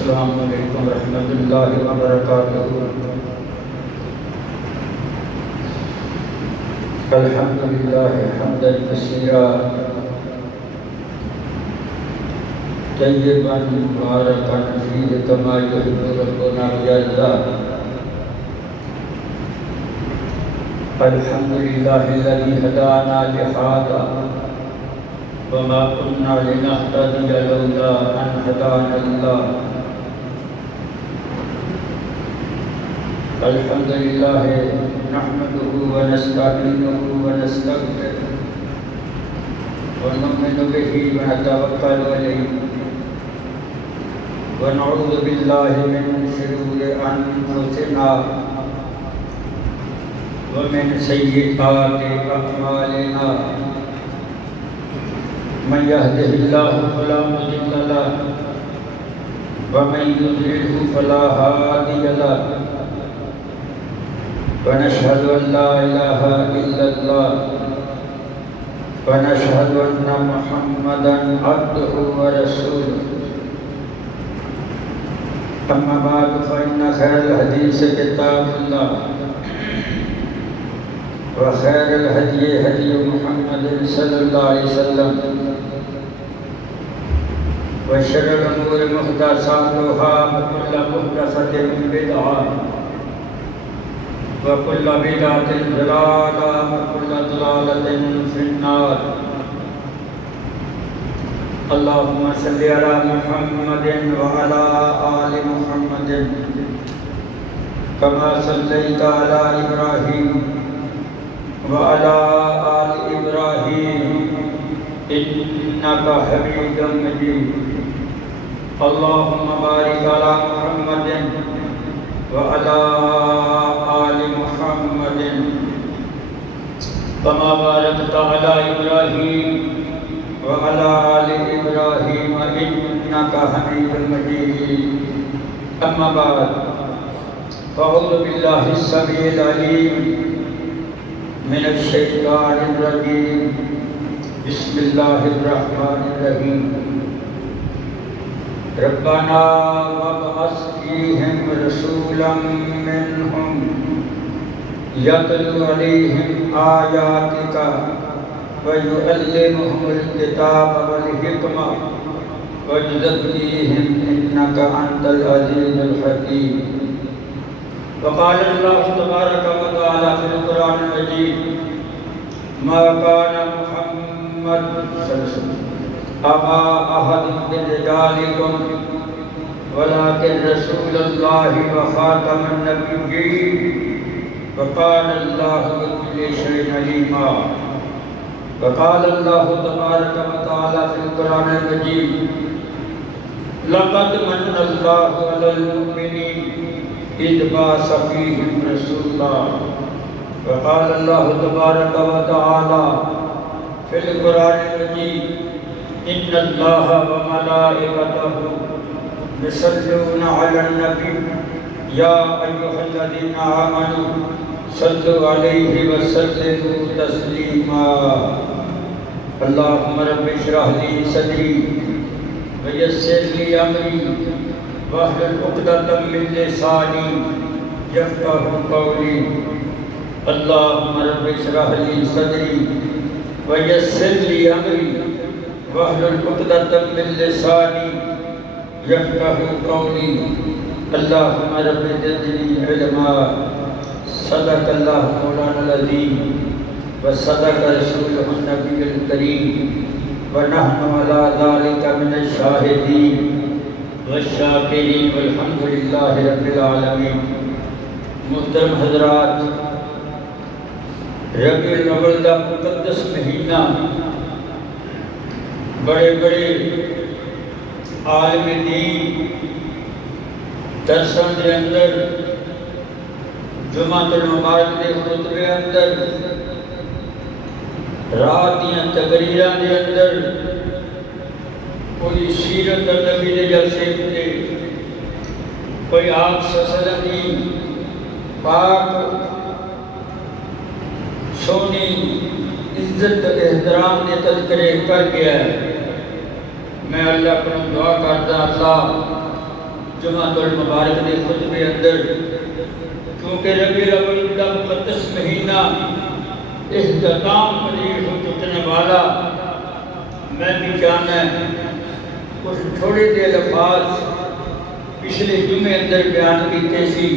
السلام علیکم ورحمۃ اللہ وبرکاتہ۔ الحمد للہ حمدا کثیرا طیبا مبارکا فیہ کما یحب ربنا ویرضا۔ الحمد للہ الذی ہدانا لہذا وما كنا لنهتدي لولا أن هدانا الله۔ الحمد لله نحمده ونستعينه ونستغفره ونؤمن به ونتوكل عليه ونعوذ بالله من شرور أنفسنا ومن سيئات أعمالنا، من يهده الله فلا مضل له ومن يضلل فلا هادي له، ونشهد أن لا إله إلا الله ونشهد أن محمدا عبده ورسوله۔ أما بعد فإن خير الحديث كتاب الله وخير الهدي هدي محمد صلى الله عليه وسلم، وشر الأمور محدثاتها وكل محدثة بدعة وكل بدعة ضلالة وكل ضلالة في النار۔ اللهم صل على محمد وعلى آل محمد كما صليت على إبراهيم وعلى آل إبراهيم إنك حميد مجيد۔ اللهم بارك على محمد وعلى آل محمد كما باركت على إبراهيم وعلى آل إبراهيم إنك حميد مجيد۔ أما بعد فأعوذ بالله السميع العليم من الشيطان الرجيم، بسم الله الرحمن الرحيم۔ ربنا وابعث فيهم رسولا منهم يتلو عليهم آياتك ويعلمهم الكتاب والحكمة ويزكيهم إنك أنت العزيز الحكيم۔ وقال الله تبارك وتعالى في القرآن المجيد، ما كان محمد صلى الله عليه وسلم أبا أحد من رجالكم ولكن رسول الله وخاتم النبيين وكان الله بكل شيء عليما۔ وقال الله تبارك وتعالى في القرآن المجيد، لقد من الله على المؤمنين إذ بعث فيهم رسولا۔ وقال الله تبارك وتعالى في القرآن المجيد، إن الله وملائكته يصلون على النبي يا أيها الذين آمنوا صلوا عليه وسلموا تسليما۔ اللهم رب اشرح لي صدري ويسر لي أمري واحلل عقدة من لساني يفقهوا قولي۔ اللهم رب اشرح لي صدري ويسر لي أمري واحلل عقدة من لساني يفقهوا قولي۔ اللهم رب زدني علما۔ صدق الله مولانا العظيم وصدق رسوله النبي الكريم ونحن على ذلك من الشاهدين والشاکرین والحمد للہ رب العالمین۔ محترم حضرات، ربیع الاول کا مقدس مہینہ بڑے بڑے عالم دین درساں دے اندر، جمعہ المبارک دے خطبے اندر، رات دیاں تقریراں دے اندر، کوئی سیرت النبی دے جلسے ہوتے، کوئی آپ صلی اللہ علیہ وسلم دی پاک سونی عزت احترام دے تذکرے کر گیا ہے۔ میں اللہ کو دعا کرتا، اللہ جمعہ المبارک کے خطبے اندر کیونکہ ربیع الاول کا مقدس مہینہ اختتام پذیر ہو چکنے والا، میں بھی چاہنا ہے کچھ تھوڑے دے الفاظ پچھلے جمعے اندر بیان کیتے سی،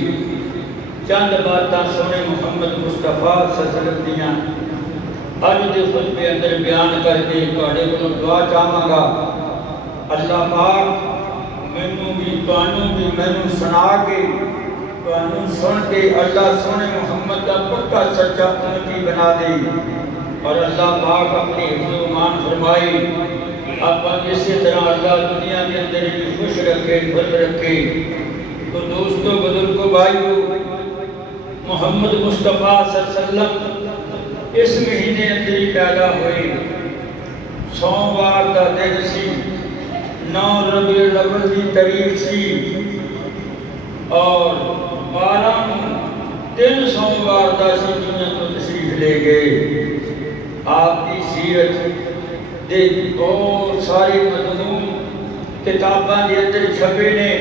چند باتاں سونے محمد مصطفیٰ صلی اللہ علیہ وسلم دیاں اج دے خطبے اندر بیان کر کے تواڈے کولوں دعا چاہواں گا۔ اللہ پاک مینوں بھی تانوں بھی مینوں سنا کے تانوں سن کے اللہ سونے محمد کا پکا سچا امتی بنا دے، اور اللہ پاک اپنی حفظ و امان فرمائے۔ آپ اسی طرح اللہ دنیا کے اندر بھی خوش رکھے، بھل رکھے۔ تو دوستو، بزرگوں، بھائیو، محمد مصطفیٰ صلی اللہ علیہ وسلم اس مہینے اندر ہی پیدا ہوئے۔ سوموار دا دن سی، 9 ربیع الاول دی تاریخ سی، اور 12 3 سوموار دا سی دنیا تو تشریف لے گئے۔ آپ کی سیرت دے بہت سارے مضمون کتاباں دے اندر چھپے نے۔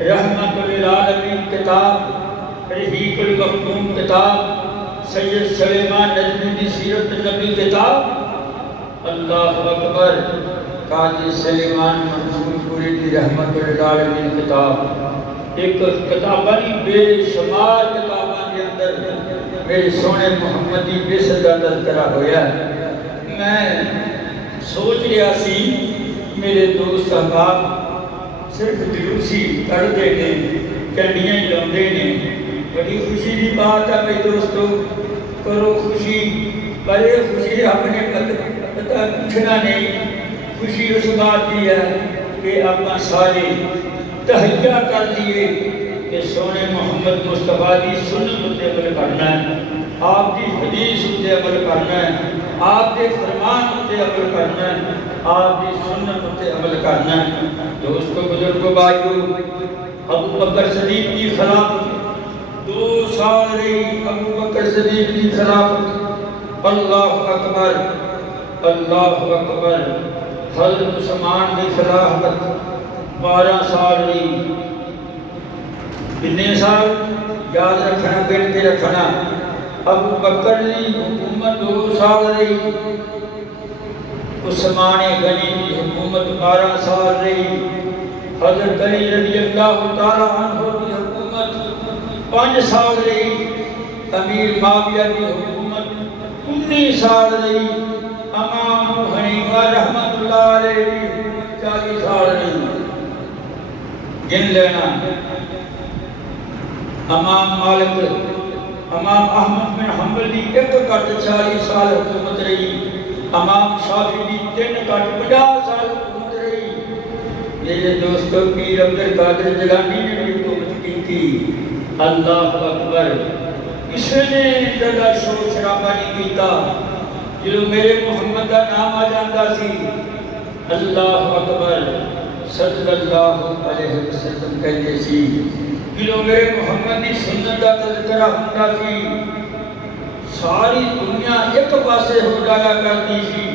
رحمت للعالمین کتاب، رحیق المختوم کتاب، سید سلیمان ندوی دی سیرت نبی کتاب، اللہ اکبر، قاضی سلیمان منصور پوری دی رحمت للعالمین کتاب، ایک کتابانی بے شمار کتاباں دے اندر میرے سونے محمدی بسر کا تذکرہ ہویا ہے۔ میں سوچ رہا سی میرے دوست احباب صرف جلوسی کرتے نے، کنڈیاں ہی لاؤندے نے، بڑی خوشی کی بات ہے میرے دوستو، کرو خوشی، پر یہ خوشی اپنے پتہ پوچھنا نہیں، خوشی اس بات کی ہے کہ آپ سارے تہیہ کر دیے کہ سونے محمد مصطفیٰ کی سنت تے عمل کرنا ہے، آپ کی حدیث تے عمل کرنا ہے، آپ کے فرمان تے عمل کرنا ہے، آپ کی سنت تے عمل کرنا ہے۔ دوستو، بزرگوں، بھائیو، ابو بکر صدیق کی خلافت 2 سال رہی۔ ابو بکر صدیق کی خلافت، اللہ اکبر، اللہ اکبر۔ حضرت عثمان کی خلافت 12 سال رہی۔ کتنے سال؟ یاد رکھنا، گن کے رکھنا۔ ابو بکر کی حکومت 2 سال رہی، عثمان غنی کی حکومت 12 سال رہی، حضرت علی رضی اللہ تعالیٰ عنہ کی حکومت 5 سال رہی، امیر معاویہ کی حکومت 19 سال رہی، امام ابو حنیفہ رحمۃ اللہ علیہ کی حکومت 40 سال رہی۔ گن لینا، امام مالک، امام احمد بن حنبل کی 1 کٹ 40 سال حکومت رہی، امام شافعی کی 3 کٹ 50 سال حکومت رہی۔ میرے دوستو، پیر عبد القادر جیلانی نے بھی حکومت کی تھی۔ اللہ اکبر، کسی نے زیادہ شور شرابہ نہیں کیتا، جو میرے محمد کا نام آ جاتا سی، اللہ اکبر صلی اللہ علیہ وسلم کہتے سی، جو میرے محمد کی سنت کا تذکرہ ہوتا سی، ساری دنیا ایک پاسے ہو جایا کرتی سی،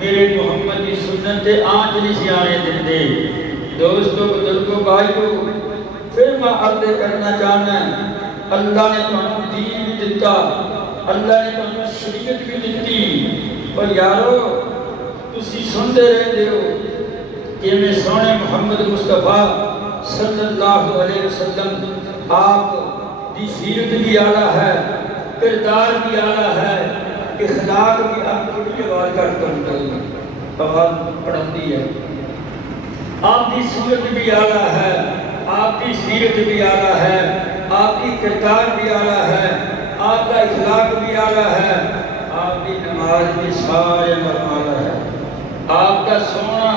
میرے محمد کی سنت سے آنچ نہیں سی آنے دے۔ دوستو، بزرگوں، بھائیو، پھر میں عرض کرنا چاہنا ہے، اللہ نے تمہیں دین بھی دیتا، اللہ نے تمہیں شریعت بھی دیتی، اور یارو تسی سنتے رہتے ہو کہ میں سونے محمد مصطفیٰ صلی اللہ علیہ وسلم آپ دی سیرت بھی اعلیٰ ہے، کردار بھی اعلیٰ ہے، اخلاق بھی آپ کو بھی آواز کر آواز پڑھتی ہے، آپ کی صورت بھی اعلیٰ ہے، آپ کی سیرت بھی اعلیٰ ہے، آپ کی کردار بھی اعلیٰ ہے، آپ کا اخلاق بھی اعلیٰ ہے، آپ کی نماز بھی سارے مرمالہ ہے، آپ کا سونا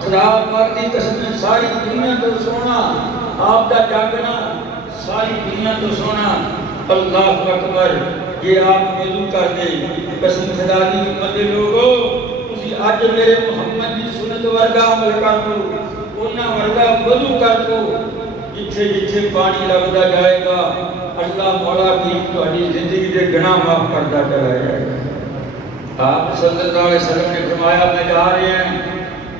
خدا پاک کی قسم ساری دنیا تو سونا، آپ کا جاگنا ساری دنیا تو سونا۔ اللہ اکبر، یہ آپ وضو کر دے، قسم خدا دی امت لوگو، تسی اج میرے محمد دی سنت ورگا عمل کر دو، انہاں ورگا وضو کر دو، جتھے جتھے پانی لگتا جائے گا اللہ مولا کی تہاڈی زندگی دے گناہ معاف کرتا چلا جائے گا۔ آپ صلی اللہ علیہ وسلم نے فرمایا، میں جا رہے ہیں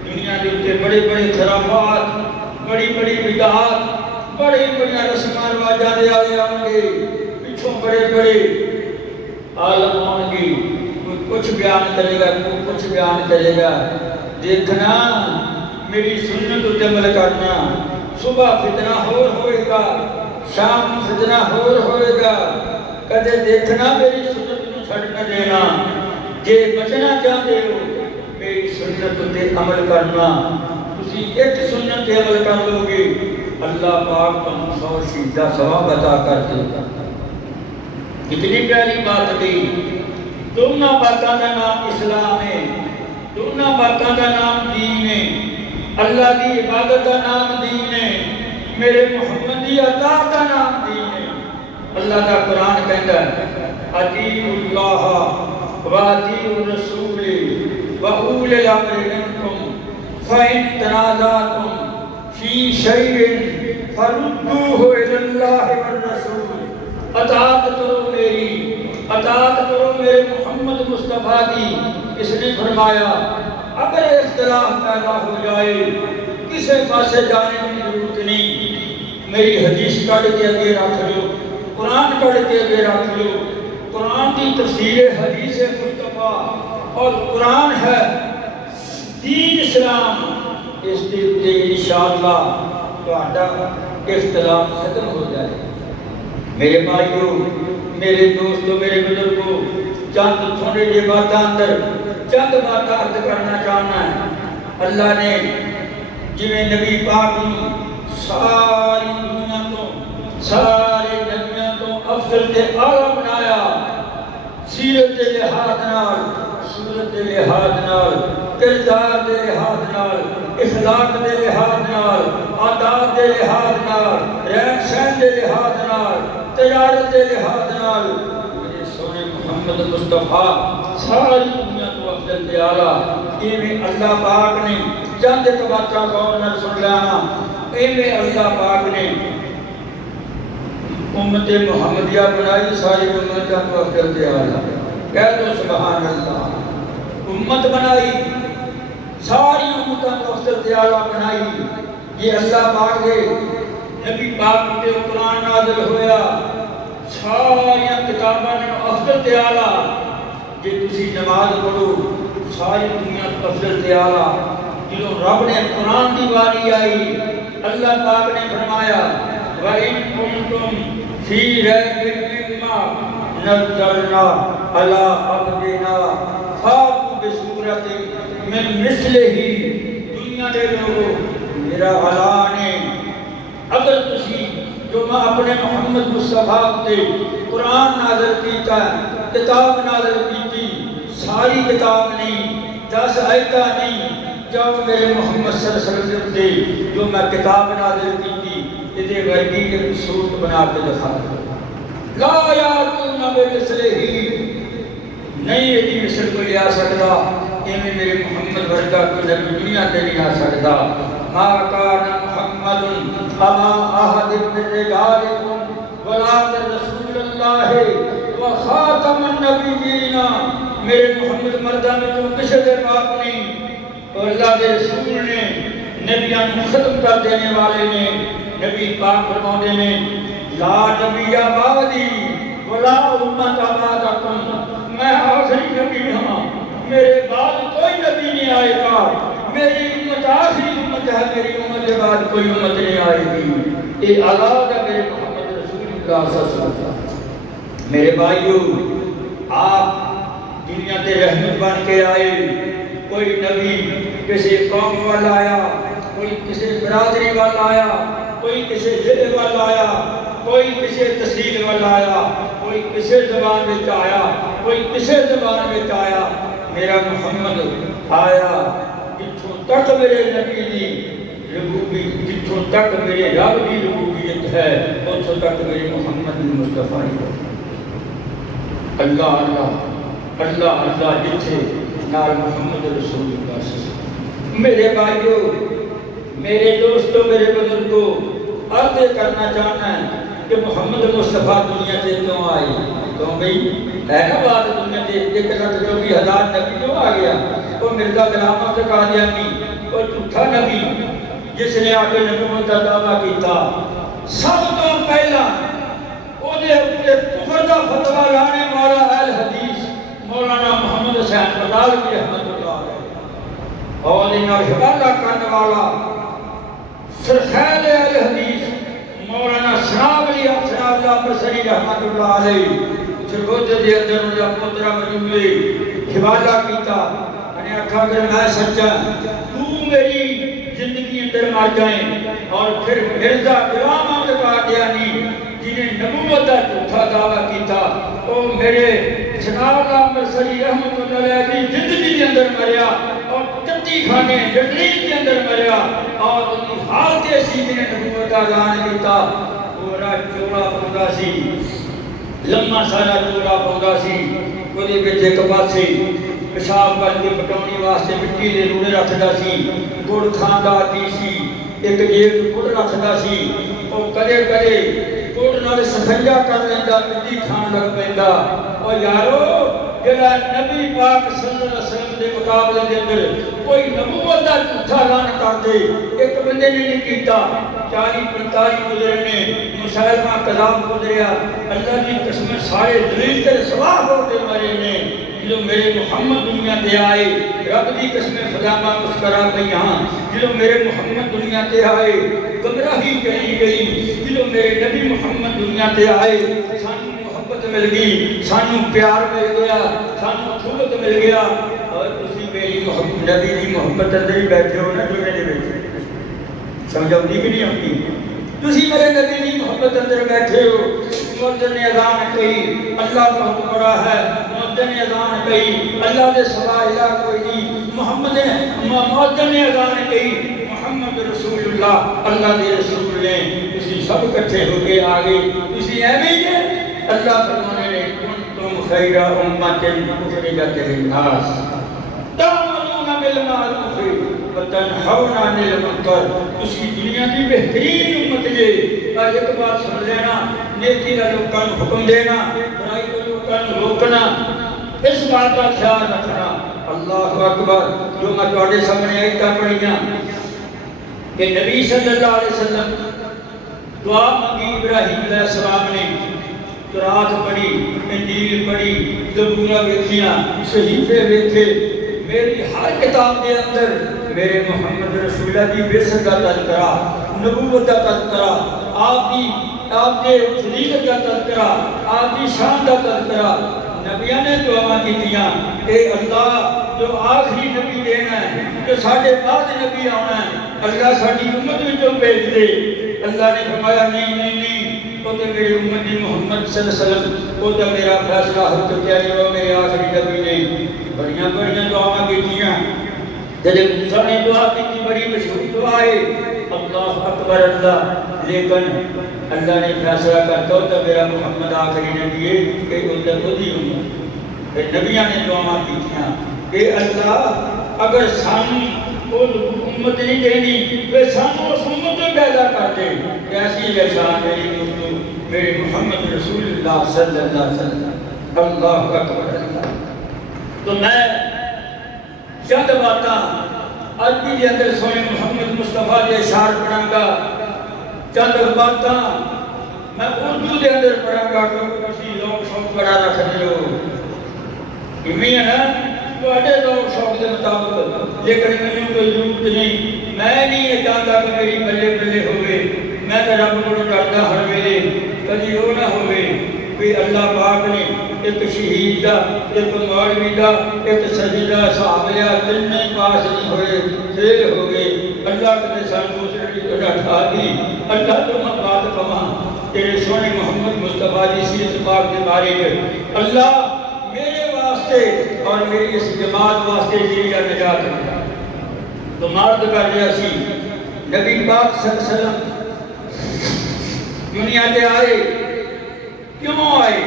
دنیا کے اوپر بڑے بڑے خرافات بڑی بڑی بدعات بڑی بڑی رسماں رواجاں دے آلے آؤں گے پچھوں بڑے بڑے عالم آؤں گے کوئی کچھ بیان کرے گا کوئی کچھ بیان کرے گا دیکھنا میری سنت تے عمل کرنا صبح فتنہ ہوئے گا شام فتنہ ہوئے گا کدے دیکھنا میری سنت نو چھڑ نہ دینا جے بچنا چاہتے ہو میری سنت تے عمل کرنا تسی ایک سنت تے عمل کر لو گے اللہ پاک تم 100 سیدھا ثواب عطا کر دے گا کتنی پیاری بات کی دونوں باتوں کا نام اسلام ہے دونوں باتوں کا نام دین ہے اللہ کی عبادت کا نام دین ہے میرے محمد دی اطاعت کا نام دین ہے اللہ کا قرآن کہتا ہے اطیعوا اللہ واطیعوا الرسول واولی الامر منکم فإن تنازعتم فی شیء فردوہ الی اللہ والرسول اطاعت کرو میری اطاعت کرو میرے محمد مصطفیٰ کی اس نے فرمایا اگر اختلاف پیدا ہو جائے کسی پاسے جانے کی ضرورت نہیں میری حدیث کڑھ کے اگے رکھ لو قرآن کڑھ کے اگے رکھ لو قرآن کی تفسیر حدیث مصطفیٰ اور قرآن ہے دین اسلام اس کے انشاءاللہ تہاڈا اختلاف ختم ہو جائے میرے بھائیو میرے دوستو میرے بزرگو چند تھوڑے جے باتاں اندر چند باتاں عرض کرنا چاہنا ہے اللہ نے جویں نبی پاک نو ساری دنیا تو سارے نبیوں تو افضل تے اعلیٰ بنایا سیرت دے لحاظ نال صورت دے لحاظ نال کردار دے لحاظ نال اخلاق دے لحاظ نال عادات دے لحاظ نال رہن سہن دے لحاظ نال تجارت دے لحاظ نال میرے سونے محمد مصطفیٰ ساری دنیا کو افضل تے اعلیٰ ایویں اللہ پاک نے چند ایک باتاں غور نال سن لینا ایویں اللہ پاک نے امت محمدیہ بنائی ساری امتوں کو افضل تے اعلیٰ کہہ دو سبحان اللہ امت بنائی ساری امتوں کو افضل تے اعلیٰ بنائی یہ اللہ پاک دے نبی پاک تے قرآن نازل ہویا ساری کتاباں نے افضل تے اعلیٰ جے تسی نماز پڑھو ساری دنیا کو افضل تے اعلیٰ جدوں رب نے قرآن دی باری آئی اللہ پاک نے فرمایا وَإِن كُنتُمْ فِي رَيْبٍ مِّمَّا نَزَّلْنَا عَلَىٰ عَبْدِنَا فَأْتُوا بِسُورَةٍ مِّن مِثْلِهِ دنیا دے لوگوں میرا اعلان ہے اگر تسی جو میں اپنے محمد مصطفیٰ تے قرآن نازل کیتا کتاب نازل کیتی ساری کتاب نہیں 10 آیتاں نہیں جاؤ میرے محمد صلی اللہ علیہ وسلم دے جو میں کتاب نازل کیتی تے ورگی کے صورت بنا کے دکھا لا یاتون بمثلہ نہیں ایدی مثل کو لیا سکتا ایمیں میرے محمد ورگا کو نبی دنیا تے نہیں آ سکتا ما کان محمد اما احد من رجالکم ولکن رسول اللہ و خاتم النبیین میرے محمد مردہ میں تو کسی دے باپ نہیں اور اللہ کے رسول نے نبیان ختم کر دینے والے نے نبی پاک فرماتے نے لا نبی آبادی ولا امت آبادکم میں آخری نبی ہوں میرے بعد کوئی نبی نہیں آئے گا میری امت آخری امت ہے میری امت کے بعد کوئی امت نہیں آئے گی یہ اعلیٰ ہے میرے محمد رسول اللہ صلی اللہ علیہ وسلم میرے بھائیو آپ دنیا تے رحمت بن کے آئے کوئی نبی کسی قوم والا آیا کوئی کسی برادری والا آیا کوئی کسی ضلع والا آیا کوئی کسی تحصیل والا آیا کوئی کسی زبان میں آیا کوئی کسی زبان میں آیا میرا محمد آیا جتھوں تک میرے نبی دی ربوبیت جتھوں تک میرے رب دی ربوبیت ہے اتھوں تک میرے محمد مصطفیٰ اللہ اللہ اللہ اللہ جتھے نال محمد رسول اللہ صلی اللہ علیہ وسلم میرے بھائیو میرے دوستو میرے بزرگو عرض کرنا چاہنا ہے کہ محمد مصطفیٰ دنیا سے کیوں آئی کیوں گئی ہے نا بات دنیا سے 1,24,000 نبی کیوں آ گیا وہ مرزا غلام احمد قادیانی وہ جھوٹا نبی جس نے آ کے نبوت کا دعویٰ کیتا سب تو پہلا اودے اوپر کفر دا فتویٰ لانے والا اہل حدیث مولانا محمد حسین بطالوی رحمۃ اللہ علیہ اور انہاں حوالہ کرنے والا سرخیل اہل حدیث مولانا شناب علی شناب اللہ بصری رحمۃ اللہ علیہ چرگوتے دے اندر مجھا پوترہ مجھولے حوالہ کیتا انہیں اکھا کر میں سچا تو میری زندگی اندر مار جائیں اور پھر مرزا غلام احمد قادیانی جنہیں نبوت کا جھوٹا دعویٰ کیتا وہ میرے جناب اللہ بصری رحمۃ اللہ علیہ کی زندگی کے اندر مریا اور چٹی کھانے جٹرین کے اندر مریا اور ان کی حالت ایسی جنہیں نبوت کا اعلان کیتا پورا چوڑا پوندا سی لمبا سارا چوڑا پوندا سی وہدے وچ ایک پاسے پیشاب کر کے پٹاؤنی واسطے مٹی دے روڑے رکھدا سی گڑ کھاندا آتی سی ایک جیب گڑ رکھدا سی اور کدے کدے گڑ نال سفنجا کر لیندا مٹی کھان لگ پیندا اور یارو جڑا نبی پاک صلی اللہ علیہ وسلم دے مقابلے دے اندر کوئی نبوت دا جھوٹا اعلان کر دے ایک بندے نے نہیں کیتا 40-45 گزرے نے مسلمہ کذاب گزریا اللہ کی قسم سارے دلیل تے سوا ہو کے مرے نے جو میرے محمد دنیا تے آئے رب دی قسم خدا ما مسکرا پئی ہاں جو میرے محمد دنیا تے آئے گمراہی کہی گئی جو میرے نبی محمد دنیا تے آئے سانو محبت مل گئی سانو پیار مل گیا سانو محبت مل گیا اور تسی میری محبت نبی دی محبت اندر ہی بیٹھے ہو نا جو میرے بیٹھے سمجھو کہ نہیں آتی تسی میرے نبی دی محبت اندر بیٹھے ہو مؤذن نے اذان کہی اللہ بہت بڑا ہے مؤذن نے اذان کہی اللہ دے سوا الہ کوئی نہیں محمد نے مؤذن نے اذان کہی محمد رسول اللہ اللہ دے رسول نے تسی سب اکٹھے ہو کے آگے تسی ایویں ہی ہے اللہ فرمانے نے کنتم خیر امت اخرجت للناس تأمرون بالمعروف وتنہون عن المنکر تسی دنیا کی بہترین امت یہ اور ایک بات سن لینا نیکی کا لوگوں کو حکم دینا برائی کو لوگوں کو روکنا اس بات کا خیال رکھنا اللہ اکبر جو میں تواڈے سامنے آیتاں پڑھیاں کہ نبی صلی اللہ علیہ وسلم دعا مانگی ابراہیم علیہ السلام نے تورات پڑھی انجیل پڑھی زبور ویکھیاں صحیفے ویکھے میری ہر کتاب کے اندر میرے محمد رسول اللہ کی بعثت کا تذکرہ نبوت کا تذکرہ آپ کے فضیلت کا تذکرہ آپ کی شان کا تذکرہ نبیوں نے دعا کی دیا اے اللہ جو آخری نبی دینا ہے جو ساڈے بعد نبی آنا ہے اللہ ساری امت میں جو بھیج دے اللہ نے فرمایا نہیں نہیں نہیں وہ تو میری امت محمد صلی اللہ علیہ وسلم وہ تو میرا فیصلہ ہو چکا ہے وہ میرے آخری نبی نے بڑیاں بڑیاں دعا کی دیا جب موسیٰ نے دعا کی بڑی مشہور دعا ہے اللہ اکبر اللہ لیکن اللہ نے فیصلہ کرتا تو میرا محمد آخری نبی ہے کہ وہ خود ہی امت پھر نبیاں نے دعا کی تھا کہ اللہ اگر سانو وہ امت نہیں دینی پھر سانو اس امت کو پیدا کر دے ایسی ہے شان میری دوستو میرے محمد رسول اللہ صلی اللہ علیہ وسلم اللہ اکبر اللہ تو میں چند باتاں عربی کے اندر سونے محمد مصطفیٰ کے اشعار پڑھاں گا چند باتاں میں اردو کے اندر پڑھاں گا کیونکہ کسی لوگ شوق بڑا رکھ دے ہو امی ہے نا تو اڈے لوگ شوق کے مطابق لیکن مجھے کوئی ضرورت نہیں میں نہیں یہ چاہتا کہ میری بلے بلے ہوئے میں تو رب کو ڈرتا ہر ویلے کبھی وہ نہ ہوئے کہ اللہ پاک نے ایک شہید دا ایک مولوی دا ایک سجدہ صحابہ تین پاس نہیں ہوئے فیل ہو گئے اللہ کے سان دوسری کو ڈھا دی اللہ تو میں بات کہاں تیرے سونے محمد مصطفیٰ کی سیرت پاک کے بارے میں اللہ میرے واسطے اور میری اس جماعت واسطے ذریعہ نجات ہے تو مرد کر رہا سی نبی پاک صلی اللہ علیہ وسلم دنیا کے آئے کیوں آئے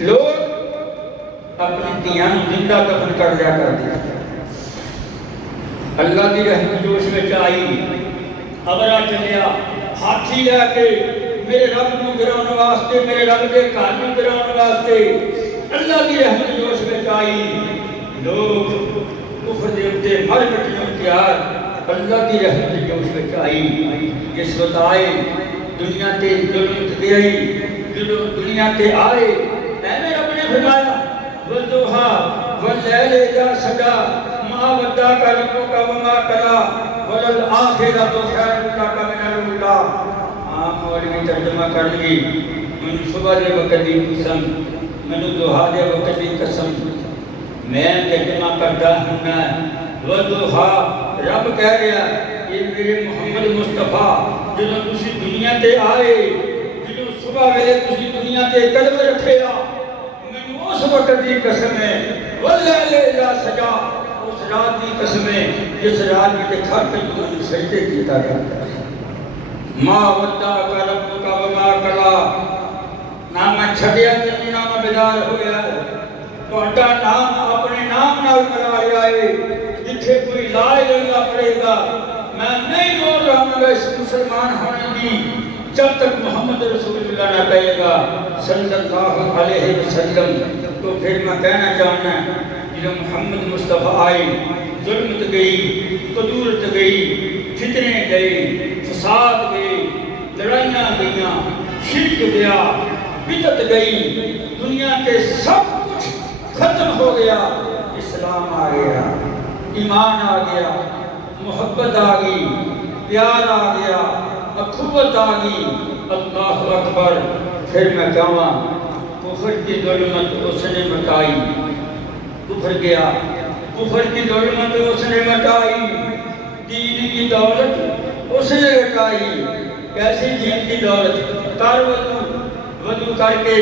لوگ اپنی دیاں زندہ دفن کر لیا کرتے اللہ کی رحمت جوش میں چاہی ابرا چلیا ہاتھی لے کے میرے رب کو گراؤن واسطے میرے رب کے گھر کو گراؤن واسطے اللہ کی رحمت جوش میں چاہی لوگ کفر دے اتے مر مٹیوں تیار اللہ کی رحمت جوش وچ آئی جس وقت آئے دنیا تے ظلم تے آئی دنیا تے آئے ایویں رب نے فرمایا والضحا واللیل اذا سجا ما ودعک ربک وما قلى وللآخرۃ خیر لک من الاولیٰ۔ مولوی ترجمہ کر لی من صبح دے وقت دی قسم من ضحا دے وقت دی قسم میں ترجمہ کرتا ہوں والضحا رب کہہ رہا یہ میرے محمد مصطفیٰ جدوں تسی دنیا تے آئے جدوں صبح ویلے تسی دنیا تے قدم رکھیا مینوں اس وقت دی قسم ہے واللیل اذا سجا اس رات دی قسم ہے جس رات میں کھڑ کے تم سجدے کیتا جاتا ہے۔ ما ودعک ربک وما قلى نہ میں چھڈیا تینوں نہ میں بیدار ہویا تہاڈا نام اپنے نام نال کرایا ہے جتھے کوئی لا الہ الا اللہ پڑھے گا میں نہیں بول رہا گا اس مسلمان ہونے کی جب تک محمد رسول اللہ نہ کہے گا صلی اللہ علیہ وسلم۔ تو پھر میں کہنا چاہنا ہے جب محمد مصطفیٰ آئے ظلمت گئی قدورت گئی فتنے گئے فساد گئے لڑائیاں گئیاں شرک گیا بدعت گئی دنیا کے سب کچھ ختم ہو گیا اسلام آ گیا ایمان آ گیا محبت آ گئی پیار آ گیا اخوت آ گئی اللہ اکبر۔ پھر میں کہاں کفر کی ظلمت اس نے مٹائی کفر گیا کفر کی ظلمت اس نے مٹائی دین کی دولت اس نے لٹائی۔ کیسی دین کی دولت کر وضو کر کے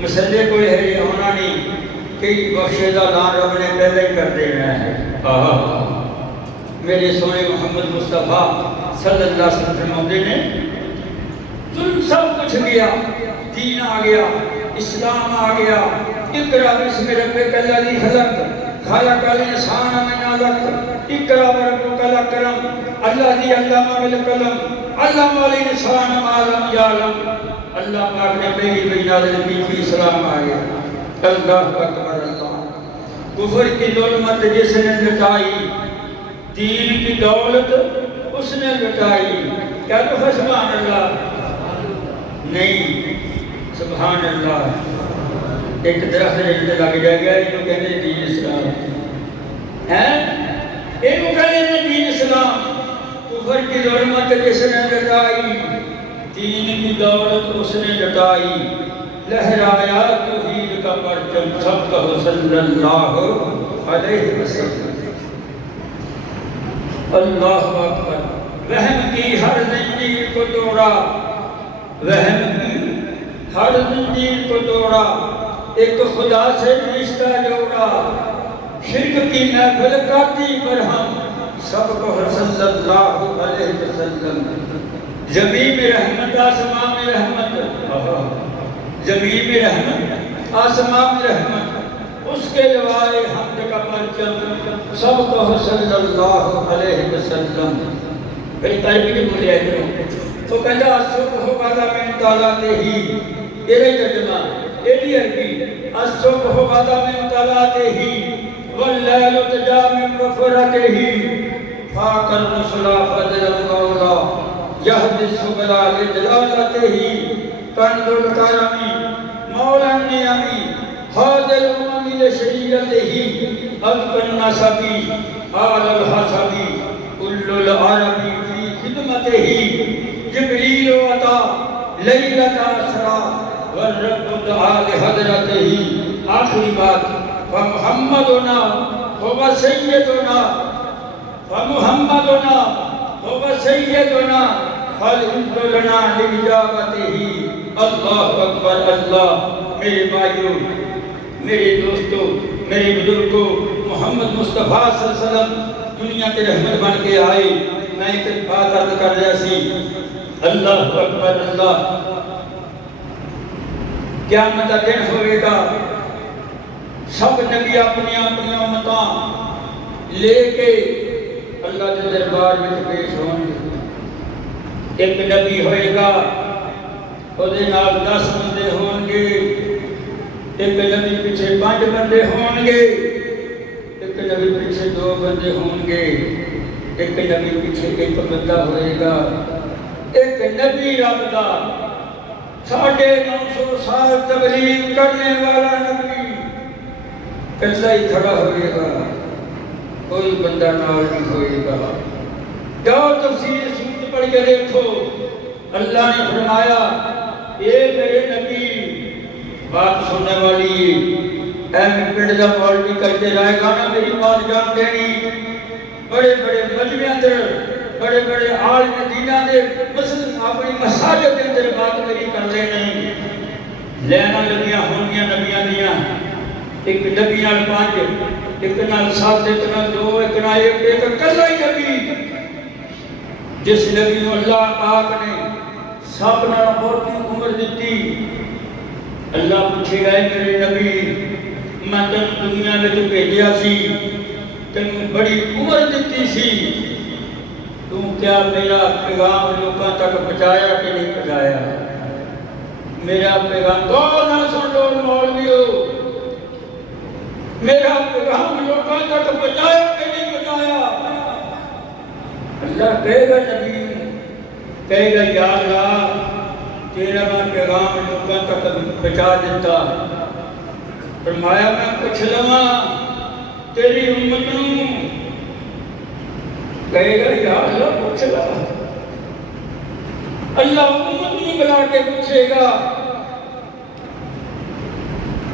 مسئلے کوئی ہے ہونا نہیں کہ بخشیدہ لان رب نے پہلے ہی کر دینا ہے۔ میرے سونے محمد مصطفیٰ صلی اللہ علیہ وسلم نے ظلم سب کچھ گیا دین آ گیا اسلام آ گیا اقرا بسم ربک الذی خلق خلق الانسان من علق اقرا وربک الاکرم الذی علم بالقلم علم الانسان ما لم یعلم۔ اللہ پاک نے پہلی پہلی نازل کی تھی اسلام آ گیا۔ اللہ اکبر اللہ۔ کفر کی ظلمت جس نے لٹائی دین کی دولت اس نے لٹائی۔ کیا تو سبحان اللہ نہیں سبحان اللہ۔ ایک درخت جنتے لگ جائے گیا یہ کہنے دین اسلام ہے ایک کہنے دین اسلام۔ کفر کی ظلمت جس نے لٹائی دین کی دولت اس نے لٹائی۔ لہرایا توحید کا پرچم سب کہو صلی اللہ علیہ وسلم۔ اللہ اکبر۔ وہم کی ہر زنجیر کو توڑا وہم کی ہر زنجیر کو توڑا ایک خدا سے رشتہ جوڑا شرک کی محفل کاٹی پر ہم سب کو صلی اللہ علیہ وسلم۔ زمین میں رحمت آسمان میں رحمت زمین میں رحمت آسمان میں رحمت اس کے لوائے حمد کا پرچم سب کو صلی اللہ علیہ وسلم۔ پھر تربی کی بولے آئے تو کہتا صبح بعد من طلعتے ہی یہ ترجمہ یہ عربی الصبح بعد من طلعتے ہی واللیل تجا من مغفرتے ہی فاق الرسل فضل المولا یہد السبل لجلالتے ہی کنز الکرم مولا النعم حاض الامم لشریعتے ہی ابق النسبی آل الحسبی کل العربی فی خدمتے ہی جبریل عطا لیلت اسرا والرب دعا لحضرته ہی۔ آخری بات فمحمدنا هو سیدنا فمحمدنا هو سیدنا فالعز لنا لإجابته۔ اللہ اکبر اللہ۔ میرے بھائیوں میرے دوستوں میرے بزرگوں محمد مصطفیٰ صلی اللہ علیہ وسلم دنیا کے رحمت بن کے آئے۔ میں ایک بات عرض کر رہا سی اللہ اکبر اللہ۔ قیامت کا دن ہوئے گا سب نبی اپنی اپنی امتاں لے کے اللہ کے دربار میں پیش ہوں گے۔ ایک نبی ہوئے گا اودے نال 10 بندے ہوں گے، ایک نبی پیچھے 5 بندے ہوں گے، ایک نبی پیچھے 2 بندے ہوں گے۔ ایک نبی پیچھے ایک بندہ ہوئے گا، ایک نبی رب دا 950 سال تبلیغ کرنے والا نبی کلا ہی کھڑا ہوئے گا، کوئی بندہ نال نہیں ہوئے گا۔ جاؤ تفسیر سورت پڑھ کے دیکھو، اللہ نے فرمایا اے میرے نبی بات سننے والی ایم پنڈ دا مولوی کرتے رائے گانا میری بات جان دینی، بڑے بڑے مجمع اندر بڑے بڑے عالم دینہ دے مسجد اپنی مساجد کے اندر بات میری کر لے نہیں لینا لگیاں ہونیاں نبیاں دیاں، ایک نبی نال 5، ایک نال 7، ایک نال 2، ایک نال 1، ایک کلا ہی نبی جس نبی کو اللہ پاک نے سب نال بہت عمر دیتی۔ اللہ پوچھے گا میرے نبی میں تینوں دنیا میں جو بھیجیا سی تینوں بڑی عمر دیتی سی، تو کیا میرا پیغام لوگوں تک پہنچایا کہ نہیں پہنچایا؟ میرا پیغام تو نہ سن لو مولویو، میرا پیغام لوگوں تک پہنچایا کہ نہیں پہنچایا؟ اللہ کہے گا نبی کہے گا یا اللہ تیرا میں پیغام لوگوں تک پہنچا دیتا، فرمایا میں پوچھ لواں تیری امت نوں، کہے گا یا اللہ پوچھ لا، اللہ امت نہیں بلا کے پوچھے گا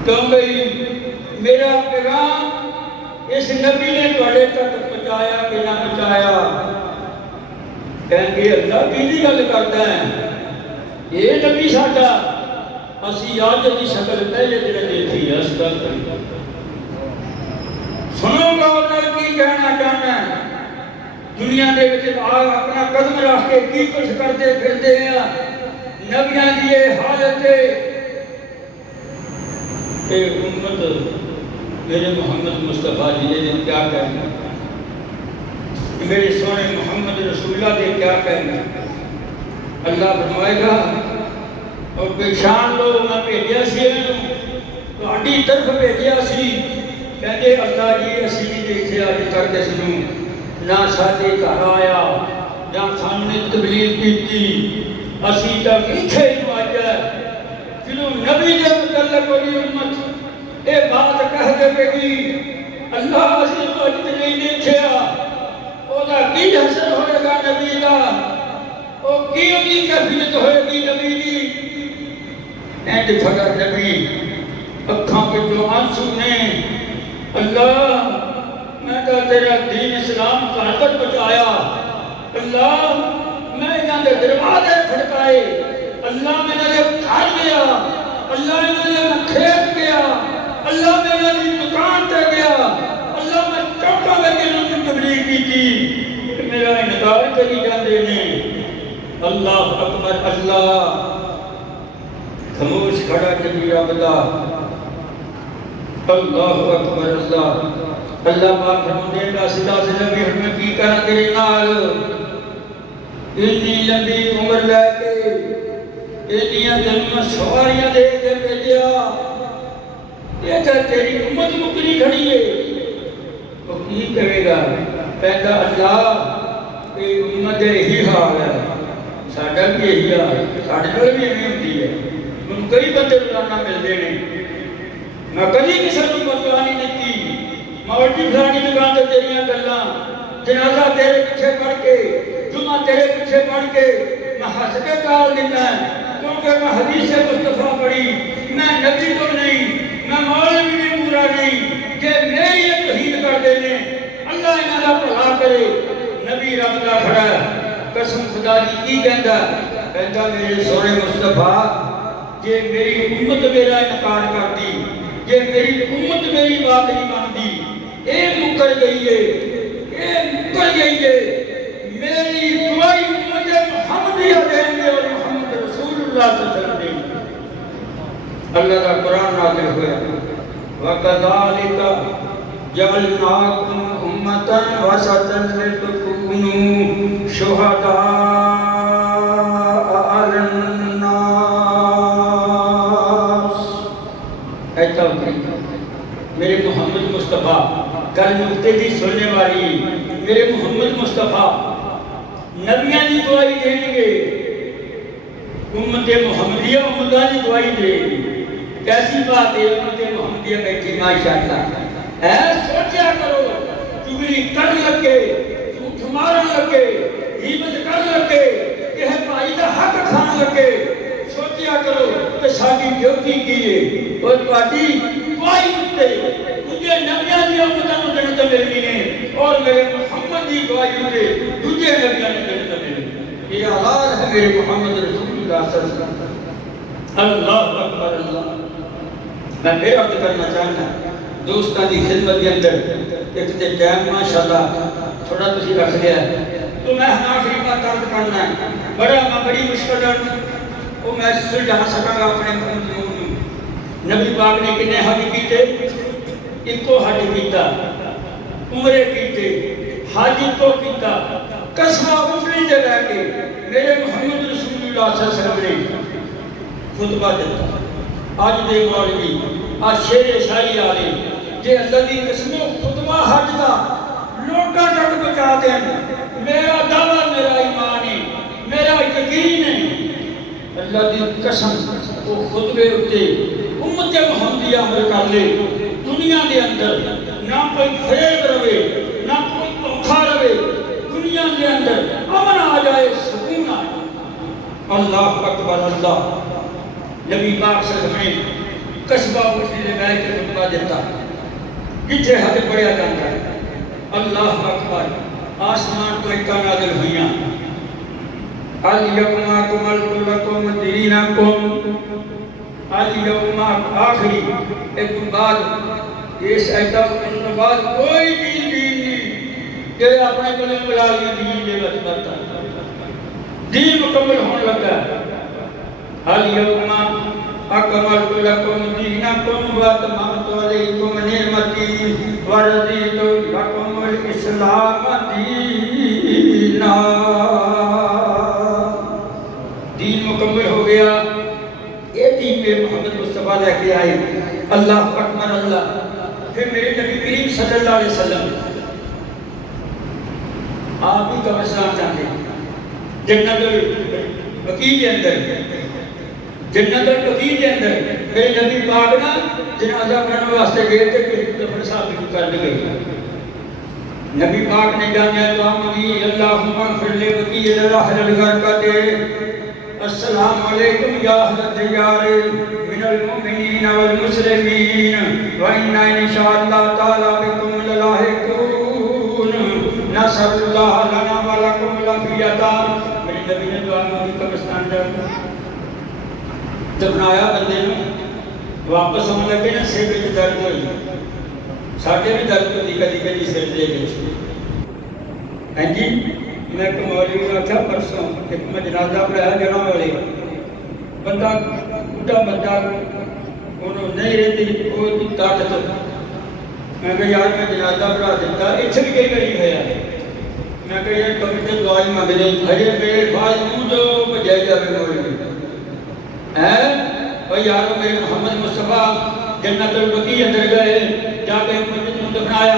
کیونکہ میرا پیغام اس نبی نے تھوڑے تک پہنچایا کہ نہ پہنچایا؟ کہیں گے اللہ کی گل کرتا ہے یہ نبی ساڈا اسی آج دی شکل پہلے دن دیکھی ہے، سنو گا اور کی کہنا چاہنا ہے؟ دنیا دے وچ اپنا قدم رکھ کے کی کچھ کرتے پھرتے ہیں، نبیاں دی یہ حالت ہے کہ امت میرے محمد مصطفیٰ جی نے کیا کہنا، میرے سونے محمد رسول اللہ نے کیا کہنا؟ اللہ فرمائے گا اور پہچان لو میں بھیجیا سی تہاڈی طرف بھیجیا سی، کہندے اللہ جی اسی نہیں دیکھے اج تک کس نوں، نہ ساڈے گھر آیا نہ سامنے تبلیغ کیتی، اسی تا پیچھے ہی آیا جنوں نبی دے متعلق کوئی امت اے بات کہہ دے گی اللہ اسی تو اج نہیں دیکھیا، اودا کی حشر ہوئے گا نبی دا، او کی ہوگی کیفیت ہوئے گی نبی دی؟ اینڈ کھڑا نبی اکھاں پہ جو آنسو نے، اللہ میں تو تیرا دین اسلام کا حضر بچایا، اللہ میں انہاں دے دروازے کھڑکائے، اللہ میں انہاں دے گھر گیا، اللہ انہاں دے میں کھیت گیا، اللہ میں انہاں دی دکان تے گیا، اللہ میں چوکا میں انہاں دی تبلیغ کی تھی، میرا انکار کری جاندے نے۔ اللہ اکبر، اللہ خاموش کھڑا نبی رب دا، اللہ اکبر اللہ، اللہ پاک فرماتے گا سدا سے نبی ہمیں کی کرنا تیرے نال، اتنی لمبی عمر لے کے اتنیاں جنم سواریاں دے کے بھیجیا، یہ تو تیری امت مکری کھڑی ہے، تو کی کرے گا؟ کہتا اللہ کہ امت یہی حال ہے، ساڈا بھی یہی حال ہے، ساڈے نال بھی یہی ہوتی ہے، ہن کئی بندے روزانہ ملتے ہیں، میں کبھی کسی کو بتوا نہیں دیتی، مولوی فلانی دکان تے تیریاں گلاں، جنازہ تیرے پیچھے پڑھ کے، جمعہ تیرے پیچھے پڑھ کے میں ہنس کے ٹال دیتا ہے، کیونکہ میں حدیث مصطفیٰ پڑھی، میں نبی تو نہیں، میں مولوی بھی پورا نہیں، کہ میری یہ توہین کر دینے، اللہ انہاں دا بھلا کرے۔ نبی رب دا کھڑا ہے، قسم خدا دی کی کہندا، کہندا میرے سونے مصطفیٰ جے میری امت میرا انکار کرتی، جے میری امت میری بات نہیں مانتی، اے مکر گئی ہے، اے مکر گئی ہے، میری دعائی امت محمدیہ دیں گے اور محمد رسول اللہ صلی اللہ علیہ وسلم دیں گے۔ اللہ کا قرآن نازل ہوا، وَكَذَلِكَ جَعَلْنَاكُمْ أُمَّةً وَسَطًا لِتَكُونُوا شُهَدَاءَ عَلَى النَّاسِ۔ ایتا ہوتی میرے محمد مصطفیٰ کل نکتے دی سننے والی میرے محمد مصطفیٰ نبیاں دی دعائی دیں گے، امت محمدیہ امتہ دی دعائی دے گی۔ کیسی بات ہے امت محمدیہ بیٹھی ماشاءاللہ، سوچیا کرو، چگلی کر لگے، جھوٹ مارن لگے، غیبت کر لگے، کہ بھائی دا حق کھان لگے، سوچیا کرو کہ ساری ڈیوٹی کیے اور پارٹی دعائی ہوتے تجھے نبیاں دی امتہ نو جنت ملنی ہے اور میرے محمد دی دعائی ہوتے تجھے نبیاں نے جنت ملنی۔ یہ حال ہے میرے محمد رسول اللہ صلی اللہ علیہ وسلم۔ اللہ اکبر اللہ۔ میں پھر عرض کرنا چاہنا دوستاں دی خدمت کے اندر ایک تے ٹائم ماشاءاللہ تھوڑا تسی رکھ لیا ہے تو میں آخری بات عرض کرنا ہے، بڑی مشکل ہے وہ میں سلجھا سکاں گا اپنے نبی پاک نے کنے حج کیتے، ایک کو حج کیتا، عمرے کیتے، حج کو کیتا، قصبہ اٹھنے دے رہ کے میرے محمد رسول اللہ صلی اللہ علیہ وسلم نے خطبہ دیتا۔ آج دے مولوی آج شیر شاعری آ رہی جے اللہ دی قسموں خطبہ حج دا لوگاں تک بچا دیں، میرا دعویٰ میرا ایمان ہے، میرا یقین ہے، اللہ دی قسم وہ خطبے ہوتے امت محمدیہ عمل کر لے، دنیا دے اندر نہ کوئی فریب رہے نہ کوئی دھوکا رہے، دنیا دے اندر امن آ جائے، سکون آ جائے۔ اللہ اکبر اللہ۔ نبی پاک صلی اللہ علیہ وسلم نے قصبہ اٹھنے دے بیٹھ کے خطبہ دیتا، جتھے حد پڑھیا جاتا ہے۔ اللہ اکبر۔ آسمان تو ایک نازل ہوئیاں، الیوم اکملت لکم دینکم، الیوم آخری ایک بعد اس ایتا ان بعد کوئی دین نہیں کہ اپنے کو نہیں بلا لیا دین دے بچتا دین مکمل ہونے لگا ہے۔ الیوم اکملت لکم دینکم واتممت علیکم نعمتی ورضیت لکم الاسلام دینا۔ دین مکمل ہو گیا، یہ دین پہ محمد مصطفیٰ لے کے آئے۔ اللہ اکبر اللہ۔ پھر میرے نبی کریم صلی اللہ علیہ وسلم آپ ہی کا مسئلہ چاہتے ہیں جنت البقیع کے اندر، جنت البقیع کے اندر میرے نبی پاک نا جنازہ کرنے واسطے گئے تھے کہ دفن صاحب بھی کر لگے۔ نبی پاک نے جانیا دعا مانگی، اللہم اغفر لبقیع اہل الغرقۃ، السلام علیکم یا اہل الدیار من المؤمنین والمسلمین وَإِنَّا انشاءاللہ تعالی بكم للاحقون نسأل اللہ لنا ولکم العافیۃ۔ میری نبی نے دعا مانگی قبرستان جا دفنایا بندے نے، واپس ہونے لگے نا سر وچ درد ہوئی، ساڈے بھی درد ہوئی کدی کدی سر دے وچ۔ ہاں جی میں ایک مولوی کا تھا پرسوں ایک میں جنازہ پڑھایا جناب والے بندہ بڑھا بندہ انہوں نہیں رہتی کوئی طاقت، میں کہا یار میں جنازہ پڑھا دیتا اتنے بھی کئی باری ہوا، میں کہا یار کبھی تو دعائی مانگ دیں ہجے میرے بعد منہ جو بجائے جاوے مولوی بھائی یارو میرے محمد مصطفیٰ جنت البقیع اندر گئے، جا کے مسجد میں دفنایا،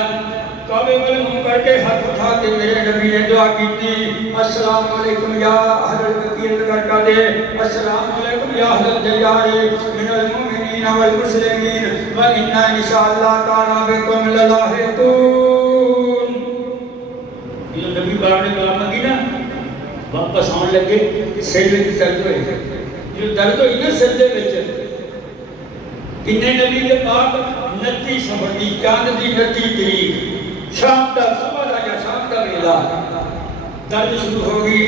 کعبے والے منہ کر کے ہاتھ اٹھا کے میرے نبی نے دعا کی تھی، السلام علیکم یا اہل البقیع الغرقۃ، السلام علیکم یا اہل الدیار من المؤمنین والمسلمین وَإِنَّا انشاءاللہ تعالی بكم للاحقون۔ یہ نبی پاک نے دعا مانگی نا، واپس آن لگے سر وچ درد ہوئے، جو درد ہوئی نا سر دے وچ کنے نبی کے پاک 29 سفر دی چاند دی 29 تاریخ شام کا صبح دا یا شام کا ویلا درد شروع ہو گئی،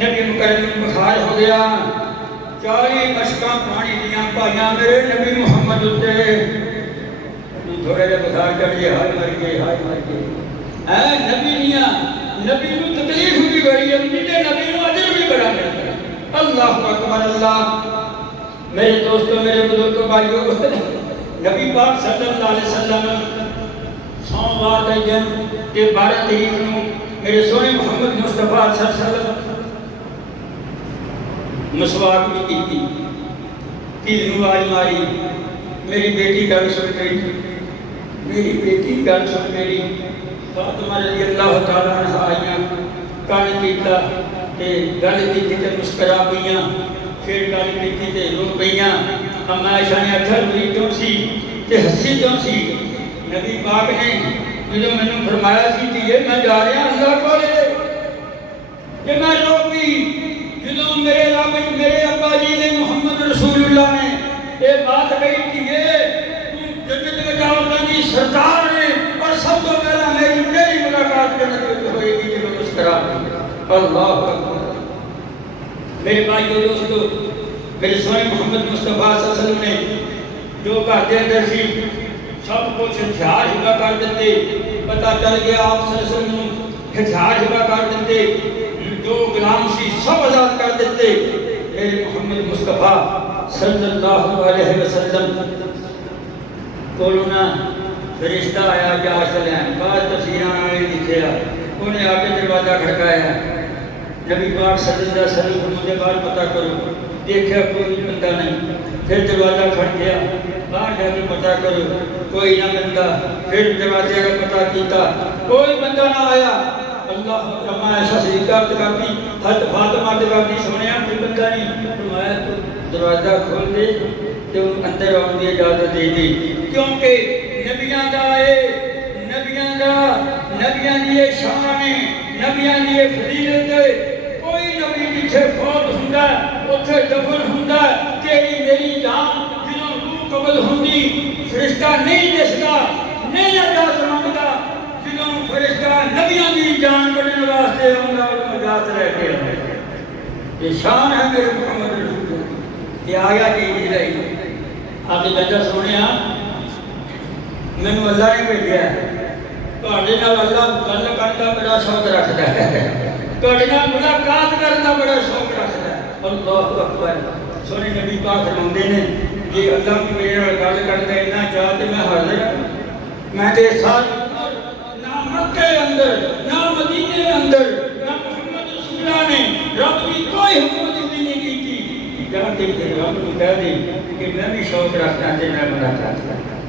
نبی مکرم بخار ہو گیا، 40 مشکاں پانی دیاں پائیاں میرے نبی محمد اتے، تھوڑے جا بخار کر گئے، ہائے مر گئے ہائے مر گئے۔ اے نبی نیاں نبی نو تکلیف بھی بڑی ہے، نبی نو اجر بھی بڑا ملتا ہے۔ اللہ اکبر اللہ۔ میرے دوستوں میرے بزرگوں بھائیوں نبی پاک صلی اللہ علیہ وسلم سوموار کے دن کے 12 تاریخ نو میرے سونے محمد مصطفیٰ صلی اللہ علیہ وسلم مسواک بھی کی تھی، آواز ماری، میری بیٹی گل سن میری، میری بیٹی گل سن میری، فاطمہ رضی اللہ تعالیٰ عنہ آئیاں کان کیتا تے گل کیتی تے مسکرا پئیاں پھر گل کیتی تے رو پئیاں اما عائشہ نے آکھیا روئی کیوں سی تے ہسی کیوں سی نبی پاک نے جدوں مینوں فرمایا سی کہ میں جا رہا اللہ کولے کہ میں رو پئی جدوں میرے رب میرے ابا جی نے محمد رسول اللہ نے یہ بات کہی کہ جنت میں جاؤں گی سرکار نے اور سب تو پہلا میری ملاقات جنت میں ہوئے گی جب مسکرا اللہ اکبر میرے بھائیو دوستو میرے سونے محمد مصطفیٰ صلی اللہ علیہ وسلم نے جو گھر کے اندر سی سب کچھ ہتھیار ہبا کر دیتے پتہ چل گیا آپ صلی اللہ علیہ وسلم ہتھیار ہبا کر دیتے جو غلام سی سب آزاد کر دیتے میرے محمد مصطفیٰ صلی اللہ علیہ وسلم کولونا فرشتہ آیا جا سلیم بعض تفسیران آئے لکھیا انہیں آ کے دروازہ کھڑکایا نبی پاک صلی اللہ علیہ وسلم مجھے بار پتہ کرو دیکھا کوئی بندہ نہیں پھر دروازہ کھڑ گیا باہر جا کے پتہ کرو کوئی نہ بندہ پھر دروازے کا پتہ کیتا کوئی بندہ نہ آیا اللہ رحمہ ایسا صدیقہ تکاتی حضرت فاطمہ تکاتی سنیا کوئی بندہ نہیں فرمایا تو دروازہ کھول دے تو اندر آن دی اجازت دے دی کیونکہ نبیاں دا نبیاں دی شان ہے نبیاں دی فضیلت ہے کوئی نبی جتھے فوت ہوندا اوتھے دفن ہوندا تیری میری جان جدوں روح قبض ہوندی فرشتہ نہیں دسدا نہیں اجازت منگدا جدوں فرشتہ نبیاں دی جان کڈن واسطے آندا او اجازت لے کے آندا یہ شان ہے میرے محمد رسول اللہ یہ آیا کہ رہی آپ بندہ سنیا مینوں اللہ نے بھیجا تواڈے نال اللہ گل کرن دا بڑا شوق رکھدا ہے تواڈے نال ملاقات کرن دا بڑا شوق رکھدا ہے اللہ اکبر سونے نبی پاک فرماندے نے کہ اللہ کی میرے نال گل کرن دا اتنا چاہ تے میں حاضر ہوں میں تے ساتھ نہ مکے اندر نہ مدینے اندر نہ محمد رسول اللہ نے رب کی کوئی حکم نہیں کی جہاں تے رب کو کہہ دے کہ میں بھی شوق رکھتا تے میں ملاقات کرتا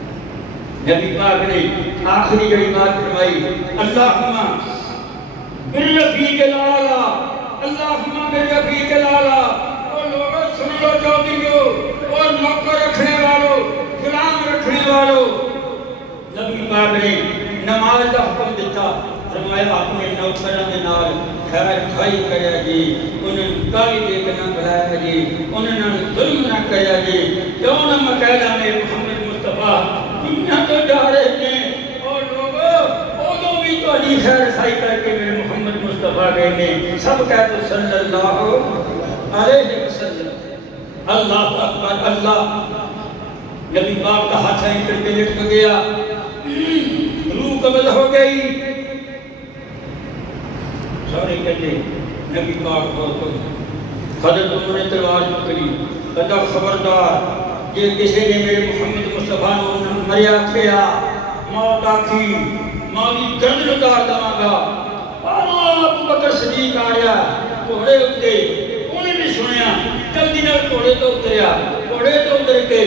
نبی پاک نے آخری جڑی بات فرمائی اللہم بالرفیق الاعلی اللہم بالرفیق الاعلی اور لوگوں سن لو چودھریو اور موقع رکھنے والوں غلام رکھنے والوں نبی پاک نے نماز کا حکم دیتا فرمایا اپنے نوکروں کے نال خیر کھائی کریا جی انہیں گالی دے کے نہ بلایا جی انہیں ظلم نہ کریا جی کیوں نہ مقیدہ میں محمد مصطفیٰ دنیا تو جا رہے ہیں اور لوگوں اوہ بھی تو علی خیر خائی کر کے میرے محمد مصطفیٰ کہنے سب کہتے صلی اللہ علیہ وسلم اللہ اکبر اللہ نبی پاک کا ہاتھ ہے کر کے لٹ گیا روح قبض ہو گئی سارے کہتے نبی پاک بہت حضرت عمر نے تلوار پکڑی کہتا خبردار یہ کسی نے میرے محمد مصطفیٰ نے مریا کیا موت آکھی موتی گردن اتار دواں گا ابو بکر صدیق آیا گھوڑے اٹھے انہیں بھی سنیا جلدی نال گھوڑے تو اتریا گھوڑے تو اتر کے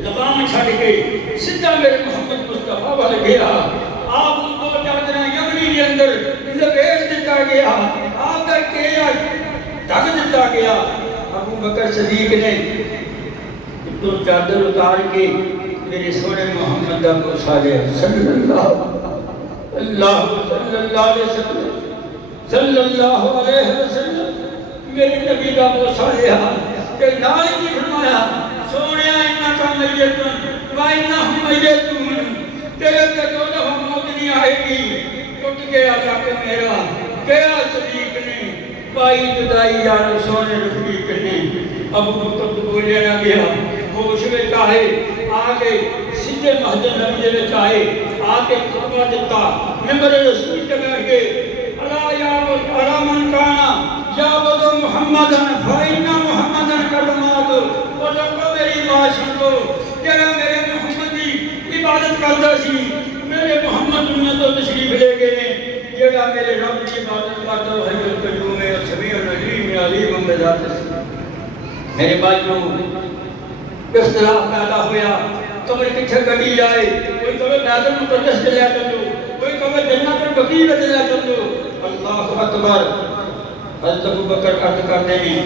لگام چھڑ کے سیدھا میرے محمد مصطفیٰ والے گیا آپ ان کو چادریں یمنی کے اندر لپیٹ دیتا گیا آپ کا کیا ڈھک دیتا گیا ابو بکر صدیق نے تو چادر اتار کے میرے سونے محمد کا بوسا لیا صلی اللہ علیہ وسلم صلی اللہ علیہ وسلم میرے نبی کا بوسا لیا کہ نال کی فرمایا سونیا انہا کا میتن وائنہم میتن تیرے کے دو دفعہ موت نہیں آئے گی ٹوٹ گیا کہ میرا کیا صدیق نے بائی جدائی یارو سونے رفیق نے ابو بکر بولیا نہ گیا ہوش میں چاہے آگے سیدھے مسجد نبی میں چاہے آگے خطبہ دیتا ممبر رسول کے بیٹھ گئے الا یا من کانا یا بدو محمدن فائنہ محمدن قدمات اور لوگوں میری بات سن لو جرا میرے محمد کی عبادت کرتا سی میرے محمد دنیا تو تشریف لے گئے جڑا میرے رب کی عبادت کرتا ہے حی القیوم ہے سمیع العلیم علیم بذات میرے بھائیوں اختلاف پیدا ہوا قبر کتھے گڈی جائے کوئی کہے بیت المقدس چلے چلو کوئی کہے جنت البقیع وچ لے چلو اللہ اکبر حضرت ابوبکر عرض کرتے ہیں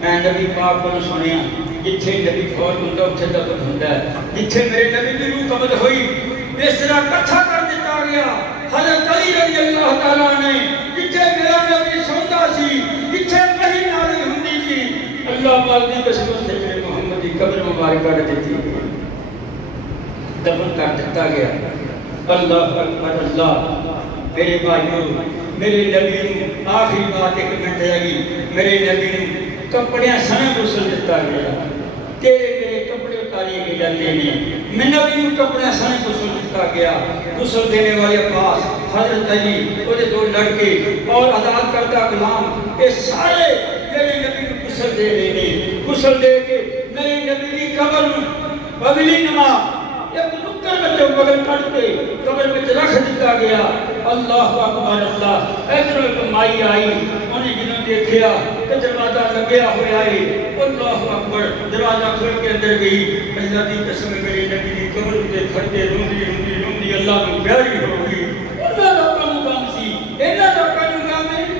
میں نبی پاک کو سنیا جتھے نبی فوت ہوندا اوتھے دفن ہوندا ہے جتھے میرے نبی دی روح قبض ہوئی بستر کٹھا کر دتا گیا حضرت علی رضی اللہ تعالیٰ نے جتھے میرا نبی سوندا سی جتھے وحی نازل ہوندی سی اللہ پاک دی قسم سے میرے محمد دی قبر مبارک کر دیتی دفن کر دیتا گیا اللہ اکبر اللہ میرے بھائیوں میرے نبی نے آخری بات ایک منٹ لگی میرے نبی نے کپڑے سنے غسل دیتا گیا تیرے میرے کپڑے اتارے گئے جاتے ہیں میں نبی نے کپڑے سنے غسل دیتا گیا غسل دینے والے عباس حضرت علی اور دو لڑکے اور آزاد کردہ غلام یہ سارے میرے نبی کو غسل دے رہے ہیں غسل دے کے میرے نبی کی قبر بغلی نما ایک نکر بچوں بغل کٹ کے قبر میں رکھ دیتا گیا اللہ اکبر اللہ ادھر ایک مائی آئی انہیں جنہوں دیکھیا کہ دروازہ لگیا ہوا ہے اللہ اکبر دروازہ کھول کے اندر گئی اللہ کی قسم میرے نبی کی قبر تے کھڑے روندی اللہ کو پیاری ہو گئی اللہ دا کام سی انہاں دا کام نہیں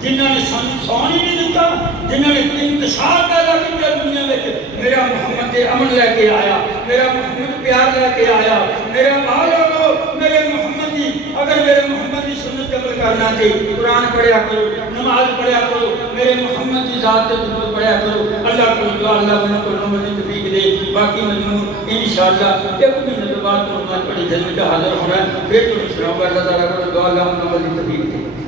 جنہوں نے سون ہی نہیں دیتا جنہوں نے انتشار پیدا کیا دنیا میں میرا محمد امن لے کے آیا میرا محمد پیار لے کے آیا میرا مالو میرے محمد جی اگر میرے محمد کی سنت قبل کرنا تھی قرآن پڑھیا کرو نماز پڑھیا کرو میرے محمد کی ذات سے پڑھیا کرو اللہ کو دعا اللہ بنا کو نماز کی توفیق دے باقی مجموع انشاءاللہ ایک مہینے کے بعد قرآن پڑھی جنت کا حاضر ہونا ہے پھر تو سناؤں گا اللہ تعالیٰ کو دعا اللہ نماز کی توفیق دے